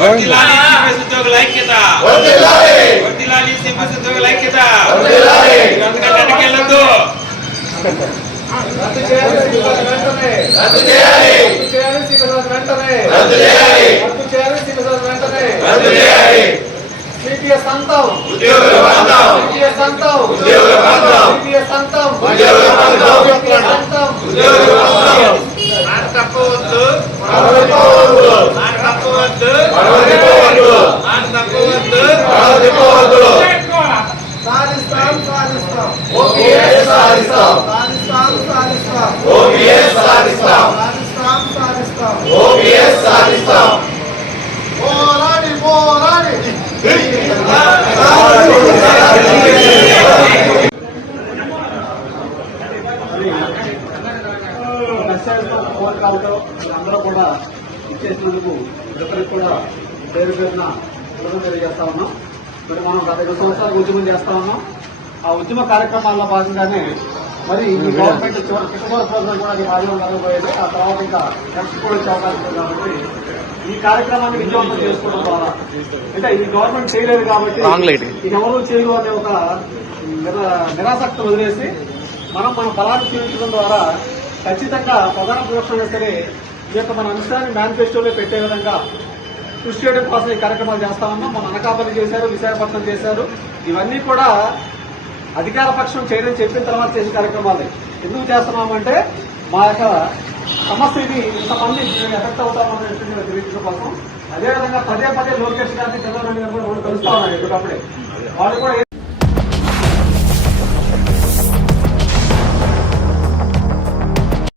వర్ధిల్లాలి సిపిఎస్ ఉద్యోగుల ఐక్యత వర్ధిల్లాలి వర్ధిల్లాలి సిపిఎస్ ఉద్యోగుల ఐక్యత వర్ధిల్లాలి మీరు అందుకంటే అడ్డుకెళ్ళొద్దు రద్దు చేయాలి రద్దు చేయాలి రద్దు చేయాలి సిపిఎస్ వెంటనే రద్దు చేయాలి రద్దు చేయాలి సిపిఎస్ వెంటనే రద్దు చేయాలి సిపిఎస్ అంతం ఉద్యోగుల బంధం సిపిఎస్ అంతం ఉద్యోగుల బంధం సిపిఎస్ అంతం ఉద్యోగుల అంతం ఉద్యోగుల మాట తప్పవద్దు పడవదిపోవద్దు మాట తప్పవద్దు పడవదిపోవద్దు మాట తప్పవద్దు పడవదిపోవద్దు సాధిస్తాం సాధిస్తాం ఓపీఎస్ సాధిస్తాం సాధిస్తాం సాధిస్తాం ఓపీఎస్ సాధిస్తాం సాధిస్తాం సాధిస్తాం ఓపీఎస్ సాధిస్తాం పోరాడి పోరాడి. మెసేజ్తో ఫోన్ కాల్తో అందరూ కూడా ఇచ్చేసినందుకు ఇద్దరికి కూడా పేరు పేరున కృతజ్ఞతలు తెలియజేస్తా ఉన్నాం మరి మనం గత ఐదు సంవత్సరాలు ఉద్యమం చేస్తా ఉన్నాం ఆ ఉద్యమ కార్యక్రమాల్లో భాగంగానే మరి ఈ గవర్నమెంట్ చివరి కిట్టుబాటు ప్రోగ్రాం కూడా అది రాజ్యం జరగబోయేది ఆ తర్వాత ఇంకా నెక్స్ట్ కూడా వచ్చే అవకాశం ఉంది కాబట్టి ఈ కార్యక్రమాన్ని విజయవంతం చేసుకోవడం ద్వారా. అంటే ఇది గవర్నమెంట్ చేయలేదు కాబట్టి ఇక ఎవరు చేయరు అనే ఒక నిరా- నిరాసక్తి వదిలేసి మనం మన ఫలాన్ని చూపించడం ద్వారా ఖచ్చితంగా ప్రధాన ప్రదర్శన సరే ఈ యొక్క మన అంశాన్ని మేనిఫెస్టోలో పెట్టే విధంగా కృషి చేయడం కోసం ఈ కార్యక్రమాలు చేస్తా ఉన్నాం. మన అనకాపల్లి చేశారు విశాఖపట్నం చేశారు. ఇవన్నీ కూడా అధికార పక్షం చేయడం చెప్పిన తర్వాత చేసే కార్యక్రమాలు. ఎందుకు చేస్తున్నామంటే మా యొక్క సమస్య ఇది ఇంతమంది ఎఫెక్ట్ అవుతామని తెలియజేయడం కోసం. అదేవిధంగా పదే పదే లోకేష్ గారిని చంద్రబాబు గారు కూడా కలుస్తా ఉన్నారు ఎప్పటికప్పుడే. వాళ్ళు కూడా